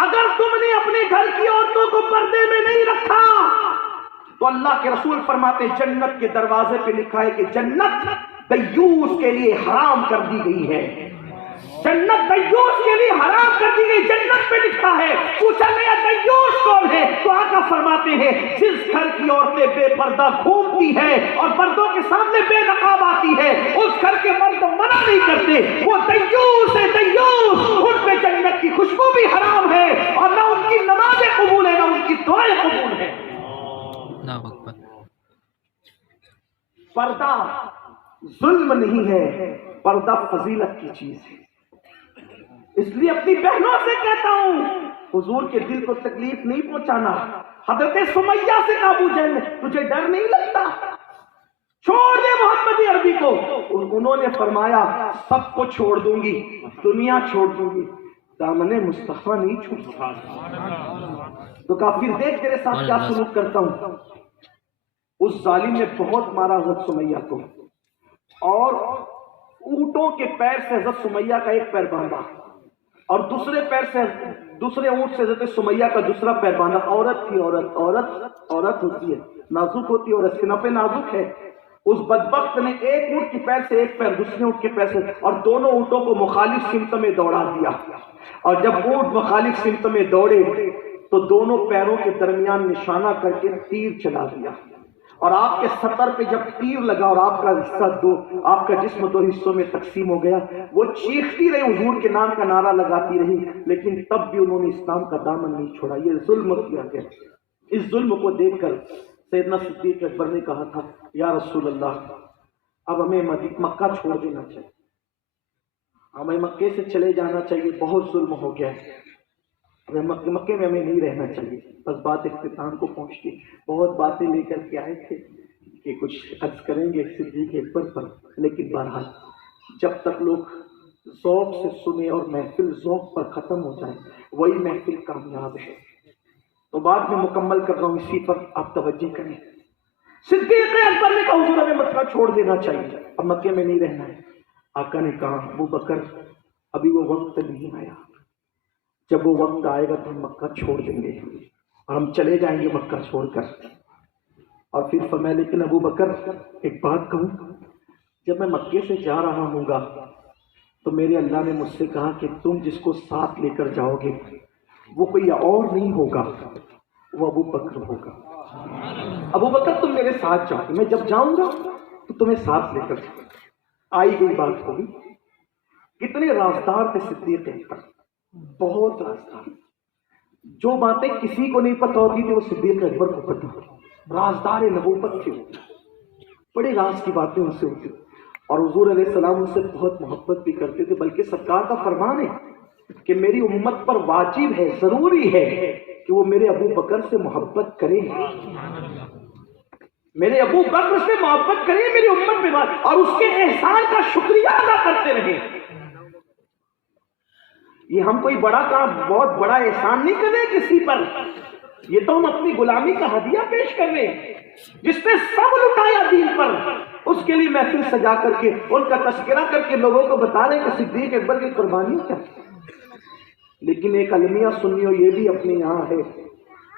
اگر تم نے اپنے گھر کی عورتوں کو پردے میں نہیں رکھا تو اللہ کے رسول فرماتے جنت کے دروازے پہ لکھا ہے کہ جنت دیوس کے لیے حرام کر دی گئی ہے. جنت دیوس کے لیے حرام کر دی گئی، جنت پہ لکھا ہے. پوچھا گیا دیوس کون ہے؟ تو آقا فرماتے ہیں جس گھر کی عورتیں بے پردہ گھومتی ہے اور پردوں کے سامنے بے نقاب آتی ہے، اس گھر کے مرد منع نہیں کرتے، وہ دیوس ہے. دیوس ان پہ جنت کی خوشبو بھی حرام ہے اور نہ ان کی نمازیں قبول ہے نہ ان کی دعائیں قبول ہے. پردہ ظلم نہیں ہے، پردہ فضیلت کی چیز ہے. اس لیے اپنی بہنوں سے کہتا ہوں حضور کے دل کو تکلیف نہیں پہنچانا. حضرت سمیہ سے ابو جہل نے تجھے ڈر نہیں لگتا؟ چھوڑ دے محمد عربی کو. انہوں نے فرمایا سب کو چھوڑ دوں گی، دنیا چھوڑ دوں گی، دامن مصطفیٰ نہیں چھوڑ. تو کافر دیکھ تیرے ساتھ کیا سلوک کرتا ہوں. اس ظالم نے بہت مارا حضرت سمیہ کو اور اونٹوں کے پیر سے حضرت سمیہ کا ایک پیر باندھا اور دوسرے اونٹ سے حضرت سمیہ کا دوسرا پیر باندھا. عورت تھی، عورت ہوتی ہے، نازک ہوتی ہے اور اسکنہ پہ نازک ہے. اس بدبخت نے ایک اونٹ کے پیر سے ایک پیر دوسرے اونٹ کے پیر سے اور دونوں اونٹوں کو مخالف سمت میں دوڑا دیا. اور جب اونٹ مخالف سمت میں دوڑے تو دونوں پیروں کے درمیان نشانہ کر کے تیر چلا دیا. اور آپ کے سطر پہ جب تیر لگا اور آپ کا جسم دو حصوں میں تقسیم ہو گیا، وہ چیختی رہی، حضور کے نام کا نعرہ لگاتی رہی، لیکن تب بھی انہوں نے اسلام کا دامن نہیں چھوڑا. یہ ظلم کیا گیا. اس ظلم کو دیکھ کر سیدنا صدیق اکبر نے کہا تھا یا رسول اللہ اب ہمیں مکہ چھوڑ دینا چاہیے، ہمیں مکے سے چلے جانا چاہیے، بہت ظلم ہو گیا ہے، مکے میں ہمیں نہیں رہنا چاہیے. بس بات اختتام کو پہنچتی. بہت باتیں لے کر کے آئے تھے کہ کچھ عرض کریں گے صدیق اکبر پر، لیکن بہرحال جب تک لوگ ذوق سے سنے اور محفل ذوق پر ختم ہو جائے وہی محفل کامیاب ہے. تو بعد میں مکمل کر رہا ہوں، اسی پر آپ توجہ کریں. صدیق اکبر نے کہا حضور ہمیں مکہ چھوڑ دینا چاہیے، اب مکے میں نہیں رہنا ہے. آقا نے کہا ابو بکر ابھی وہ وقت نہیں آیا، جب وہ وقت آئے گا تو ہم مکہ چھوڑ دیں گے اور ہم چلے جائیں گے مکہ چھوڑ کر. اور پھر فرمایا لیکن ابو بکر ایک بات کہوں، جب میں مکے سے جا رہا ہوں گا تو میرے اللہ نے مجھ سے کہا کہ تم جس کو ساتھ لے کر جاؤ گے وہ کوئی اور نہیں ہوگا، وہ ابو بکر ہوگا. ابو بکر تم میرے ساتھ جاؤ، میں جب جاؤں گا تو تمہیں ساتھ لے کر جاؤں. آئی گئی بات ہوگی. کتنے رازدار تھے صدیق اکبر، بہت رازدار. جو باتیں کسی کو نہیں پتہ ہوگی تو وہ صدیق اکبر کو پتہ ہوگی. رازدار نبوت تھے، بڑے راز کی باتیں ان سے ہوتی. اور حضور علیہ السلام ان سے بہت محبت بھی کرتے تھے، بلکہ سرکار کا فرمان ہے کہ میری امت پر واجب ہے، ضروری ہے کہ وہ میرے ابو بکر سے محبت کرے، میرے ابو بکر سے محبت کرے، میری امت پہ اور اس کے احسان کا شکریہ ادا کرتے رہے. یہ ہم کوئی بڑا کام، بہت بڑا احسان نہیں کر رہے کسی پر، یہ تو ہم اپنی غلامی کا ہدیہ پیش کر رہے ہیں. جس نے سب لٹایا دین پر، اس کے لیے محفل سجا کر کے ان کا تذکرہ کر کے لوگوں کو بتا رہے کہ صدیق اکبر کی قربانی کیا. لیکن ایک المیہ سنیو یہ بھی اپنے یہاں ہے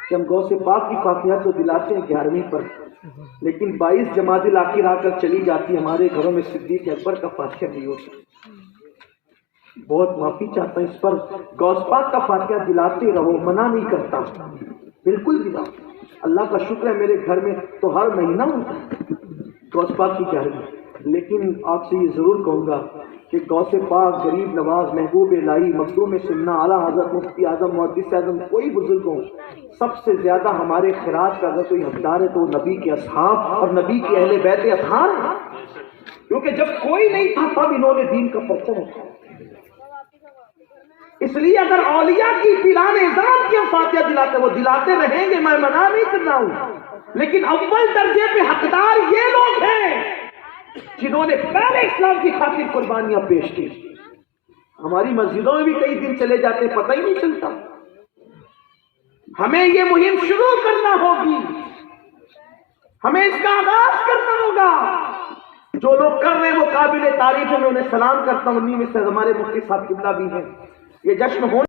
کہ ہم غوث پاک کی فاتحہ تو دلاتے ہیں 11ویں پر، لیکن 22 جمادی الآخر آ کر چلی جاتی، ہمارے گھروں میں صدیق اکبر کا فاتحہ نہیں ہوتا. بہت معافی چاہتا ہوں اس پر. غوث پاک کا فاتحہ دلاتے رہو، منع نہیں کرتا، بالکل دلاؤ. اللہ کا شکر ہے میرے گھر میں تو ہر مہینہ ہوتا ہے غوث پاک کی 11ویں. لیکن آپ سے یہ ضرور کہوں گا کہ غوث پاک، غریب نواز، محبوب الہی، مخدوم سنہ، اعلیٰ حضرت مفتی اعظم، محدث اعظم، کوئی بزرگ ہوں، سب سے زیادہ ہمارے خراج کا اگر کوئی حقدار ہے تو وہ نبی کے اصحاب اور نبی کے اہل بیت اطہار ہیں. کیونکہ جب کوئی نہیں تھا تب انہوں نے دین کا پرچم اٹھایا. اس لیے اگر اولیاء کی پیران اعظام کی فاتحہ دلاتے وہ دلاتے رہیں گے، میں منع نہیں کر رہا ہوں، لیکن اول درجے پہ حقدار یہ لوگ ہیں جنہوں نے پہلے اسلام کی خاطر قربانیاں پیش کی. ہماری مسجدوں میں بھی کئی دن چلے جاتے پتہ ہی نہیں چلتا. ہمیں یہ مہم شروع کرنا ہوگی، ہمیں اس کا آغاز کرنا ہوگا. جو لوگ کر رہے ہیں وہ قابل تعریف ہے، میں انہیں سلام کرتا ہوں. انہیں میں سے ہمارے مفتی صاحب قبلہ بھی ہیں. یہ جشن ہو